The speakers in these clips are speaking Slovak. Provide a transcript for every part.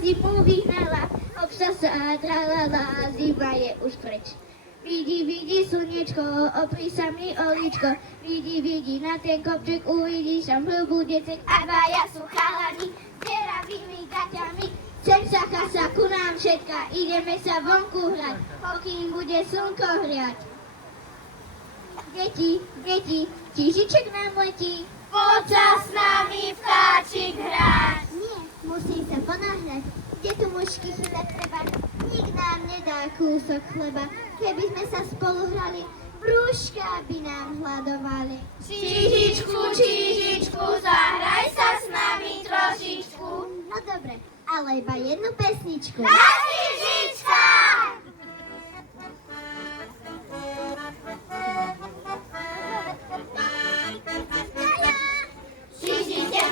zimu vyhnala, obsa sa tralala, zima je už preč. Vidí slniečko, opri sa mi oličko, vidí, na ten kopček uvidíš tam hrubú decek a dvaja sú chalani s deravými gaťami. Sem sa chasa ku nám všetka, ideme sa vonku hrať, pokým bude slnko hriať. Deti, Čižiček nám letí, Poď sa s nami vtáčik hrať. nie, musím sa ponáhľať, kde tu mužky chytať treba, nik nám nedá kúsok chleba, keby sme sa spolu hrali, brúška by nám hľadovali. Čižičku, zahraj sa s nami trošičku. No dobre, ale iba jednu pesničku. Na Čižička!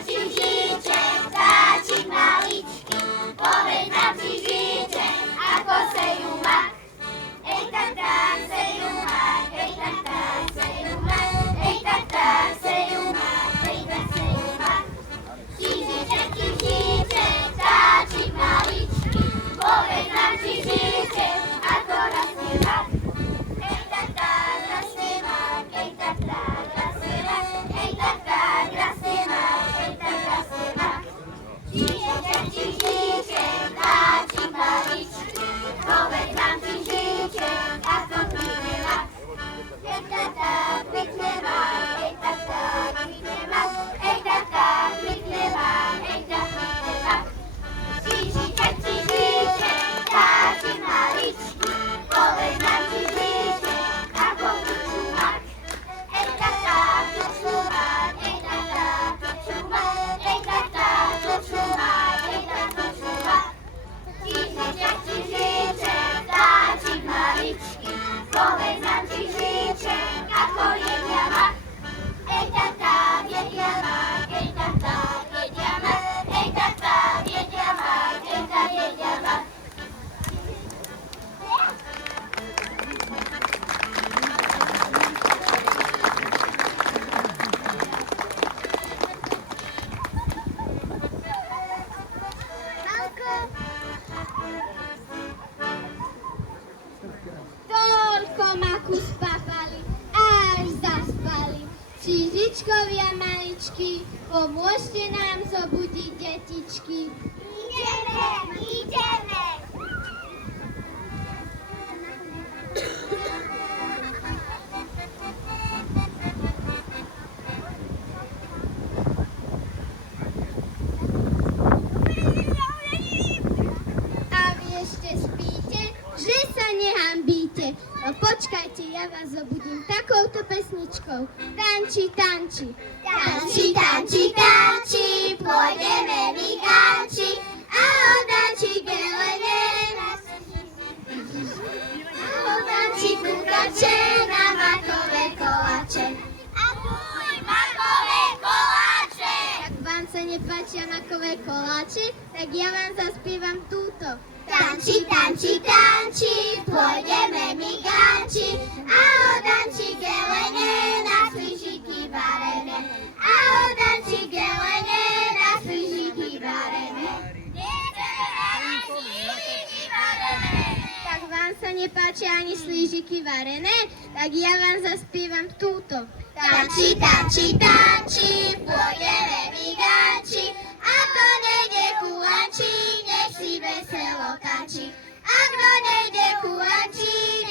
Čižiček, vtáčik maličký, povedz nám Čižiček, ako sejú mak. Ej tak sejú mak, ej tak sejú mak, ej tak sejú mak, ej tak sejú mak. Čižiček, vtáčik maličký, povedz nám Čižiček, ako rastie mak. Ej tak rastie mak, ej tak rastie mak, ej tak rastie mak, ej tak rastie mak. Čižiček, vtáčik maličký, povedz nám Čižiček, ako kvitne mak. Ej tak kvitne mak, ej tak kvitne mak, ej tak kvitne mak, ej tak kvitne mak. Čižiček, vtáčik maličký, povedz nám Čižiček, ako kvitne mak. Ej tak kvitne mak, ej tak kvitne mak, ej tak kvitne mak, ej tak kvitne mak. Čižiček, vtáčik maličký, povedz nám Čižiček, ako jedia mak. Ej tak jedia mak, ej tak jedia mak, ej tak jedia mak, ej tak jedia mak. Toľko maku spáchali, až zaspali. Čižičkovia maličky, pomôžte nám zobudiť detičky. Ideme! A vy ešte spíte, že sa nehambíte. No počkajte, ja vás zobudím takouto pesničkou. Tanči, tanči. Tanči, pôjdeme my ganči, a o danči gelene nás. A o danči kukače na makové koláče. A tuj makové koláče. Ak vám sa nepáčia makové koláče, tak ja vám zaspievam túto. Tanči, pôjdeme my ganči, a o danči gelene nás lyžiky varené. A o danči gelene nás lyžiky varené. Tak vám sa nepáčia ani slížiky varené, tak ja vám zaspievam túto. Tanči, pôjdeme my ganči, a kto nejde ku lanči, nech si veselo tančí. A kto nejde ku lanči,